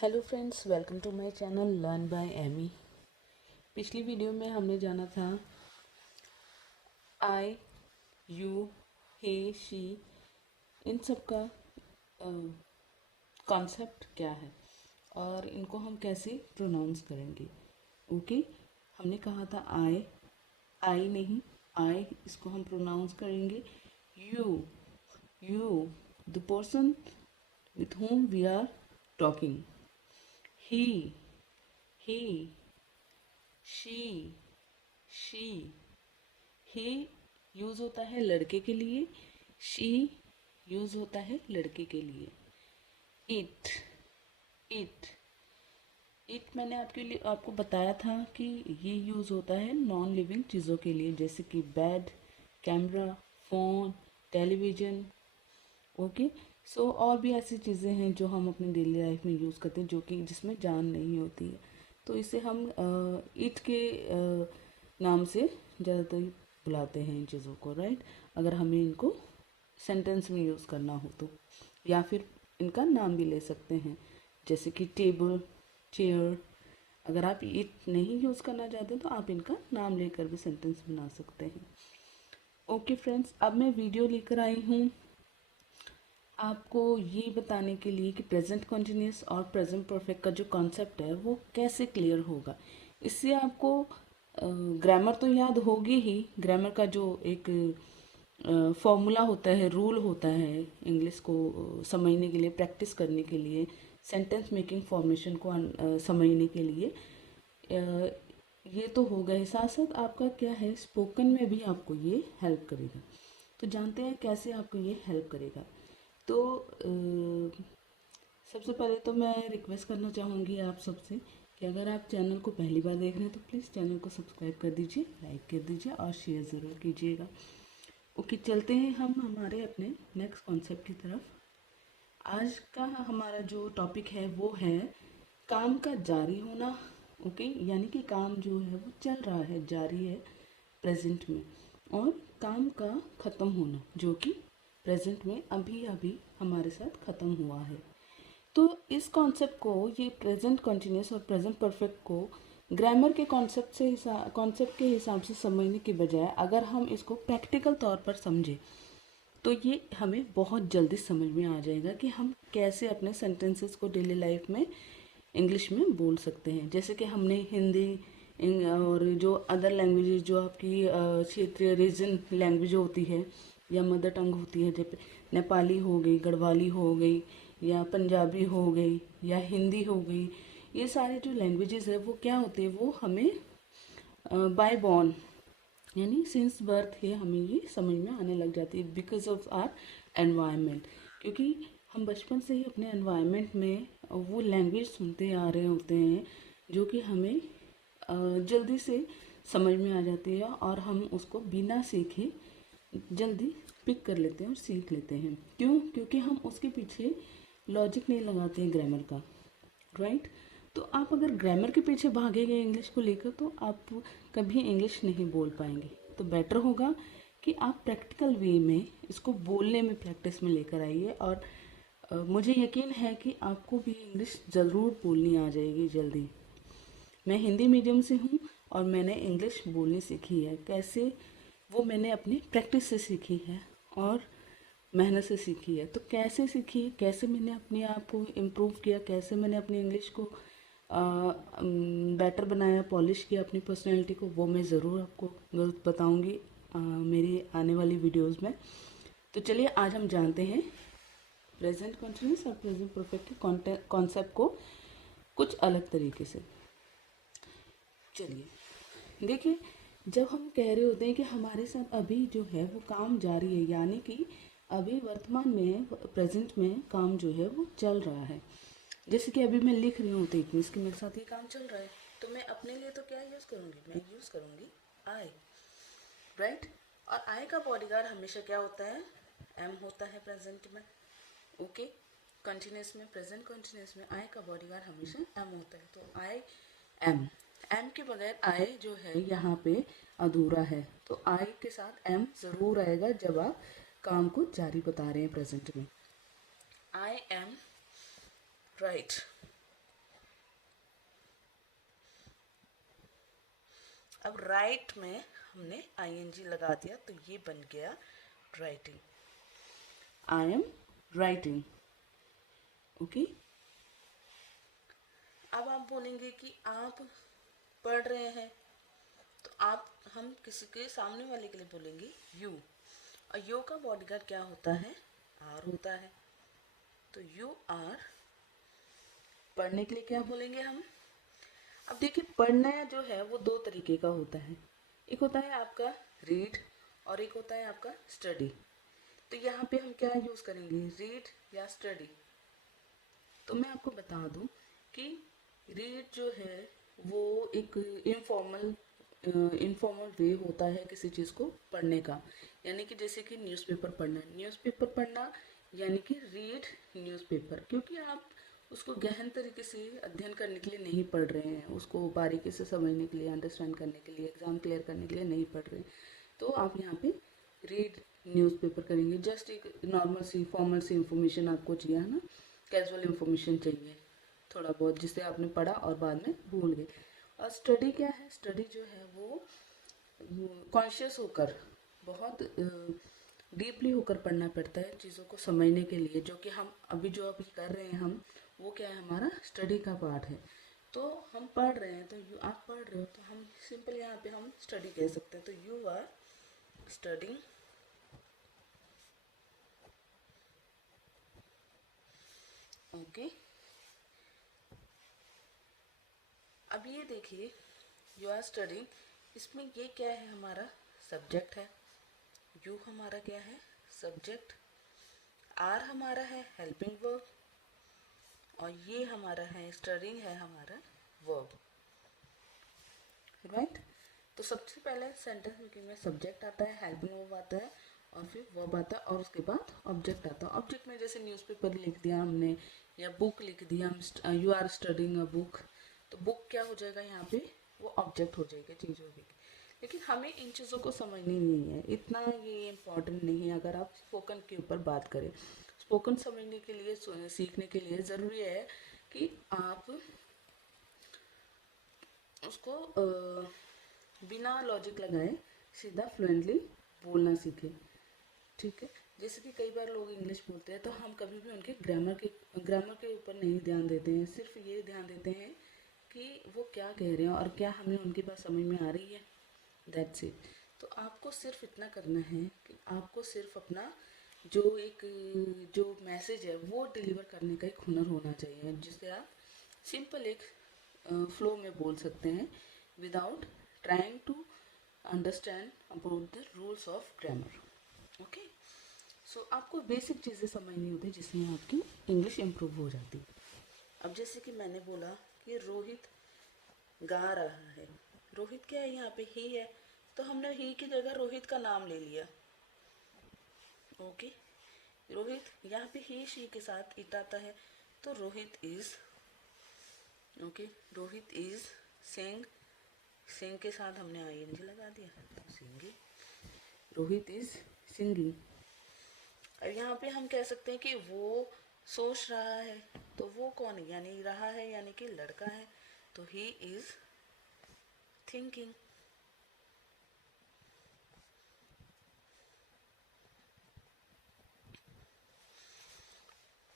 Hello friends, welcome to my channel learn by Amy. पिछली video में हमने जाना था आई, यू, हे, शी, इन सब का कॉन्सेप्ट क्या है और इनको हम कैसे प्रोनाउंस करेंगे। ओके, हमने कहा था आई नहीं, आई इसको हम प्रोनाउंस करेंगे you. You, the person with whom we are talking. he, he, she, she, he use होता है लड़के के लिए, she यूज होता है लड़के के लिए। it, it, it मैंने आपको बताया था कि ये यूज होता है नॉन लिविंग चीज़ों के लिए, जैसे कि bed, camera, phone, television. Okay, so और भी ऐसी चीज़ें हैं जो हम अपनी डेली लाइफ में यूज़ करते हैं जो कि जिसमें जान नहीं होती है, तो इसे हम इट के नाम से ज़्यादातर बुलाते हैं इन चीज़ों को, राइट। अगर हमें इनको सेंटेंस में यूज़ करना हो तो, या फिर इनका नाम भी ले सकते हैं, जैसे कि टेबल, चेयर। अगर आप इट नहीं यूज़ करना चाहते तो आप इनका नाम लेकर भी सेंटेंस बना सकते हैं। ओके फ्रेंड्स, अब मैं वीडियो लेकर आई हूँ आपको ये बताने के लिए कि प्रेजेंट कंटिन्यूस और प्रेजेंट परफेक्ट का जो कॉन्सेप्ट है वो कैसे क्लियर होगा। इससे आपको ग्रामर तो याद होगी ही। ग्रामर का जो एक फॉर्मूला होता है, रूल होता है इंग्लिश को समझने के लिए, प्रैक्टिस करने के लिए, सेंटेंस मेकिंग फॉर्मेशन को समझने के लिए, ये तो होगा ही। साथ साथ आपका क्या है, स्पोकन में भी आपको ये हेल्प करेगा। तो जानते हैं कैसे आपको ये हेल्प करेगा। तो सबसे पहले तो मैं रिक्वेस्ट करना चाहूँगी आप सबसे कि अगर आप चैनल को पहली बार देख रहे हैं तो प्लीज़ चैनल को सब्सक्राइब कर दीजिए, लाइक कर दीजिए और शेयर ज़रूर कीजिएगा। ओके, चलते हैं हम हमारे अपने नेक्स्ट कॉन्सेप्ट की तरफ। आज का हमारा जो टॉपिक है वो है काम का जारी होना। ओके, यानी कि काम जो है वो चल रहा है, जारी है प्रेजेंट में, और काम का ख़त्म होना जो कि प्रेजेंट में अभी अभी हमारे साथ ख़त्म हुआ है। तो इस कॉन्सेप्ट को, ये प्रेजेंट कंटिन्यूस और प्रेजेंट परफेक्ट को ग्रामर के कॉन्सेप्ट के हिसाब से समझने के बजाय अगर हम इसको प्रैक्टिकल तौर पर समझें तो ये हमें बहुत जल्दी समझ में आ जाएगा कि हम कैसे अपने सेंटेंसेस को डेली लाइफ में इंग्लिश में बोल सकते हैं। जैसे कि हमने हिंदी और जो अदर लैंग्वेजेस जो आपकी क्षेत्रीय रीजन लैंग्वेज होती है या मदर टंग होती है, जैसे नेपाली हो गई, गढ़वाली हो गई, या पंजाबी हो गई, या हिंदी हो गई, ये सारे जो लैंग्वेजेस है वो क्या होते हैं, वो हमें बाय बॉर्न यानी सिंस बर्थ ही हमें ये समझ में आने लग जाती है, बिकॉज ऑफ आर एनवायरनमेंट। क्योंकि हम बचपन से ही अपने एनवायरनमेंट में वो लैंग्वेज सुनते आ रहे होते हैं जो कि हमें जल्दी से समझ में आ जाती है और हम उसको बिना सीखे जल्दी पिक कर लेते हैं और सीख लेते हैं। क्यों? क्योंकि हम उसके पीछे लॉजिक नहीं लगाते हैं ग्रामर का, राइट। तो आप अगर ग्रामर के पीछे भागेंगे इंग्लिश को लेकर तो आप कभी इंग्लिश नहीं बोल पाएंगे। तो बेटर होगा कि आप प्रैक्टिकल वे में इसको बोलने में प्रैक्टिस में लेकर आइए, और मुझे यकीन है कि आपको भी इंग्लिश ज़रूर बोलनी आ जाएगी जल्दी। मैं हिंदी मीडियम से हूँ और मैंने इंग्लिश बोलनी सीखी है। कैसे? वो मैंने अपनी प्रैक्टिस से सीखी है और मेहनत से सीखी है। तो कैसे सीखी, कैसे मैंने अपने आप को इम्प्रूव किया, कैसे मैंने अपनी इंग्लिश को बेटर बनाया, पॉलिश किया अपनी पर्सनैलिटी को, वो मैं ज़रूर आपको बताऊँगी मेरी आने वाली वीडियोस में। तो चलिए आज हम जानते हैं प्रेजेंट कंटिन्यूस और प्रेजेंट परफेक्ट के कॉन्सेप्ट को कुछ अलग तरीके से। चलिए देखिए, जब हम कह रहे होते हैं कि हमारे साथ अभी जो है वो काम जारी है, यानी कि अभी वर्तमान में प्रेजेंट में काम जो है वो चल रहा है। जैसे कि अभी मैं लिख रही हूँ तो इट मीन्स कि मेरे साथ ये काम चल रहा है, तो मैं अपने लिए तो क्या यूज़ करूँगी, मैं यूज़ करूँगी आई, राइट। और आई का बॉडीगार्ड हमेशा क्या होता है, एम होता है प्रेजेंट में। ओके, कंटिन्यूस में, प्रेजेंट कंटिन्यूस में आई का बॉडीगार्ड हमेशा एम होता है। तो आई एम, एम के बगैर आई जो है यहाँ पे अधूरा है, तो आई के साथ एम ज़रूर आएगा जब आप काम को जारी बता रहे हैं प्रेजेंट में। आई एम राइट, अब राइट में हमने आईएनजी लगा दिया तो ये बन गया writing. I am writing. Okay, अब आप बोलेंगे कि आप पढ़ रहे हैं, तो आप हम किसी के सामने वाले के लिए बोलेंगे यू, और यू का बॉडीगार्ड क्या होता है, आर होता है। तो यू आर। पढ़ने के लिए क्या बोलेंगे हम? अब देखिए, पढ़ना जो है वो दो तरीके का होता है। एक होता है आपका रीड और एक होता है आपका स्टडी। तो यहाँ पे हम क्या यूज़ करेंगे, रीड या स्टडी? तो मैं आपको बता दूँ कि रीड जो है वो एक इनफॉर्मल वे होता है किसी चीज़ को पढ़ने का, यानी कि जैसे कि न्यूज़पेपर पढ़ना यानी कि रीड न्यूज़पेपर, क्योंकि आप उसको गहन तरीके से अध्ययन करने के लिए नहीं पढ़ रहे हैं, उसको बारीकी से समझने के लिए, अंडरस्टैंड करने के लिए, एग्ज़ाम क्लियर करने के लिए नहीं पढ़ रहे। तो आप यहाँ पे रीड न्यूज़पेपर करेंगे। जस्ट एक नॉर्मल सी फॉर्मल सी इंफॉर्मेशन आपको चाहिए, है ना, कैजुअल इंफॉर्मेशन चाहिए थोड़ा बहुत, जिसे आपने पढ़ा और बाद में भूल गए। और स्टडी क्या है? स्टडी जो है वो कॉन्शियस होकर, बहुत डीपली होकर पढ़ना पड़ता है चीज़ों को समझने के लिए, जो कि हम अभी कर रहे हैं हम, वो क्या है, हमारा स्टडी का पार्ट है। तो हम पढ़ रहे हैं, तो आप पढ़ रहे हो तो हम सिंपल यहाँ पे हम स्टडी कह सकते हैं। तो यू आर स्टडिंग। ओके, अब ये देखिए, यू आर स्टडिंग, इसमें ये क्या है, हमारा सब्जेक्ट है। यू हमारा क्या है, सब्जेक्ट। आर हमारा है हेल्पिंग वर्ब, और ये हमारा है स्टडिंग है हमारा वर्ब, राइट। तो सबसे पहले सेंटेंस मेकिंग में सब्जेक्ट आता है, हेल्पिंग वर्ब आता है, और फिर वर्ब आता है, और उसके बाद ऑब्जेक्ट आता है। ऑब्जेक्ट में जैसे न्यूज़पेपर लिख दिया हमने, या बुक लिख दिया हम, you are studying a book, तो बुक क्या हो जाएगा यहाँ पे, वो ऑब्जेक्ट हो जाएगा, चीज़ हो जाएगी। लेकिन हमें इन चीज़ों को समझनी नहीं है, इतना ये इम्पोर्टेंट नहीं है। अगर आप स्पोकन के ऊपर बात करें, स्पोकन समझने के लिए, सीखने के लिए ज़रूरी है कि आप उसको बिना लॉजिक लगाए सीधा फ्लुएंटली बोलना सीखें, ठीक है। जैसे कि कई बार लोग इंग्लिश बोलते हैं तो हम कभी भी उनके ग्रामर के ऊपर नहीं ध्यान देते हैं, सिर्फ ये ध्यान देते हैं कि वो क्या कह रहे हैं और क्या हमें उनकी बात समझ में आ रही है, दैट्स इट। तो आपको सिर्फ इतना करना है कि आपको सिर्फ अपना जो मैसेज है वो डिलीवर करने का एक हुनर होना चाहिए, जिससे आप सिंपल एक फ्लो में बोल सकते हैं without trying to understand about the rules of grammar. Okay, so आपको बेसिक चीज़ें समझनी होती है जिसमें आपकी इंग्लिश इम्प्रूव हो जाती है। अब जैसे कि मैंने बोला कि रोहित गा रहा है, रोहित क्या है यहाँ पे, ही है, तो हमने ही की जगह रोहित का नाम ले लिया। ओके, रोहित, यहाँ पे ही शी के साथ इट आता है, तो Rohit is. Okay, Rohit is sing, sing के साथ हमने आईएनजी लगा दिया, तो सिंगिंग, रोहित इज सिंगिंग। अब यहाँ पे हम कह सकते हैं कि वो सोच रहा है, तो वो कौन है, यानी रहा है यानी कि लड़का है, तो ही इज थिंकिंग।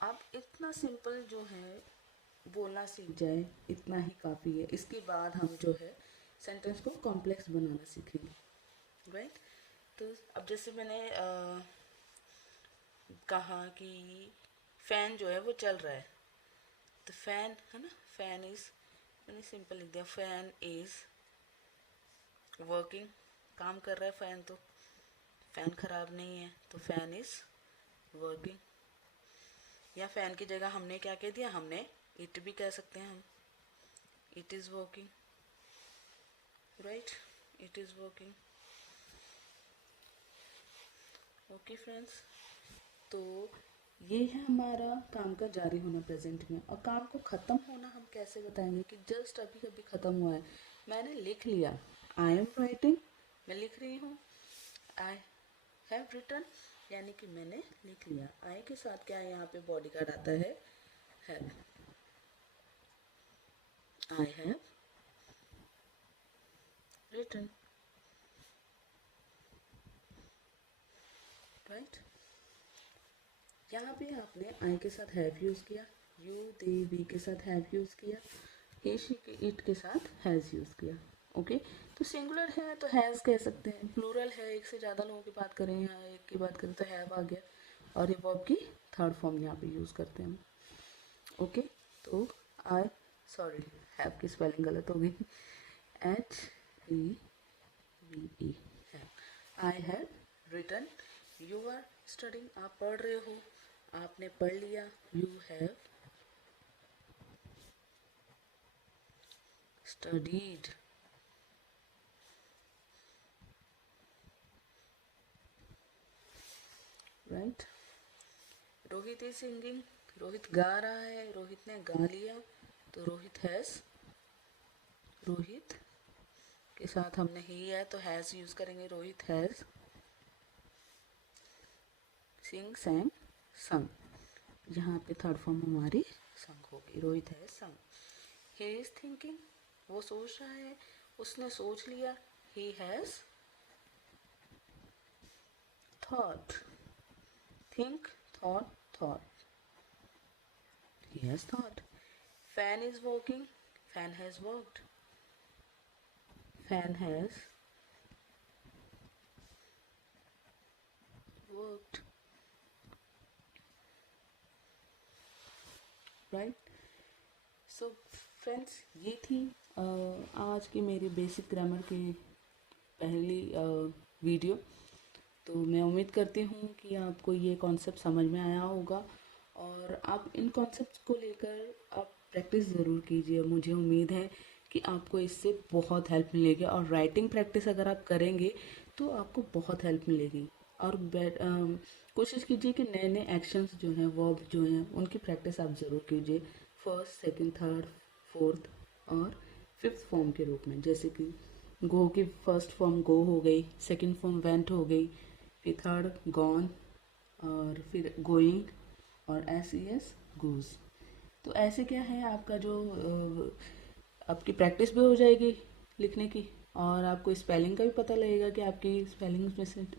अब इतना सिंपल जो है बोलना सीख जाए, इतना ही काफ़ी है। इसके बाद हम जो है सेंटेंस को कॉम्प्लेक्स बनाना सीखेंगे, राइट। तो अब जैसे मैंने कहा कि फ़ैन जो है वो चल रहा है, तो फ़ैन है ना, फ़ैन इज़, मैंने सिंपल लिख दिया, फ़ैन इज़ वर्किंग, काम कर रहा है फ़ैन, तो फ़ैन ख़राब नहीं है, तो फ़ैन इज़ वर्किंग। या फ़ैन की जगह हमने क्या कह दिया, हमने इट भी कह सकते हैं हम, it is working, right, it is working. Okay friends, तो ये है हमारा काम का जारी होना प्रेजेंट में। और काम को ख़त्म होना हम कैसे बताएंगे कि जस्ट अभी अभी ख़त्म हुआ है, मैंने लिख लिया, आई एम राइटिंग, मैं लिख रही हूँ, आई हैव रिटन, यानी कि मैंने लिख लिया। आई के साथ क्या यहाँ पे बॉडीगार्ड आता है, have, I have written, right? यहाँ पे आपने आई के साथ हैव यूज़ किया, यू दे वी के साथ हैव यूज़ किया, he शी इट के साथ हैज़ यूज़ किया। ओके, तो सिंगुलर है तो हैज़ कह सकते हैं, प्लूरल है एक से ज़्यादा लोगों की बात करें या एक की बात करें तो हैव आ गया, और ये वर्ब की थर्ड फॉर्म यहाँ पे यूज़ करते हैं हम। ओके, तो आई, सॉरी हैव की स्पेलिंग गलत हो गई, HEVE have, I have written, you are studying, आप पढ़ रहे हो, आपने पढ़ लिया, you have studied, right. Rohit is singing, Rohit गा रहा है, रोहित ने गा लिया, तो रोहित हैज़, रोहित के साथ हमने ही है तो हैज़ यूज़ करेंगे, रोहित हैज़ सिंग सैंग संग, यहाँ पे थर्ड फॉर्म हमारी संग होगी, रोहित हैज़ संग। ही इज थिंकिंग, वो सोच रहा है, उसने सोच लिया, he has thought, think, thought, he has thought. Fan is working, fan has worked, fan has worked, right? So friends, ये थी आज की मेरी बेसिक ग्रामर की पहली वीडियो। तो मैं उम्मीद करती हूँ कि आपको ये कॉन्सेप्ट समझ में आया होगा, और आप इन कॉन्सेप्ट्स को लेकर आप प्रैक्टिस ज़रूर कीजिए। मुझे उम्मीद है कि आपको इससे बहुत हेल्प मिलेगी, और राइटिंग प्रैक्टिस अगर आप करेंगे तो आपको बहुत हेल्प मिलेगी। और कोशिश कीजिए कि नए नए एक्शंस जो हैं, वर्ब जो हैं, उनकी प्रैक्टिस आप ज़रूर कीजिए, फर्स्ट, सेकंड, थर्ड, फोर्थ और फिफ्थ फॉर्म के रूप में। जैसे कि गो की फर्स्ट फॉर्म गो हो गई, सेकंड फॉर्म वेंट हो गई, फिर थर्ड गॉन, और फिर गोइंग, और SES गोज। तो ऐसे क्या है, आपका जो आपकी प्रैक्टिस भी हो जाएगी लिखने की, और आपको स्पेलिंग का भी पता लगेगा कि आपकी स्पेलिंग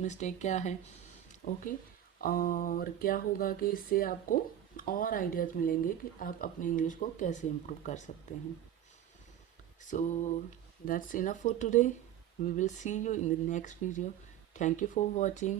मिस्टेक क्या है। ओके, और क्या होगा कि इससे आपको और आइडियाज़ मिलेंगे कि आप अपने इंग्लिश को कैसे इम्प्रूव कर सकते हैं। So that's enough for today. We will see you in the next video. Thank you for watching.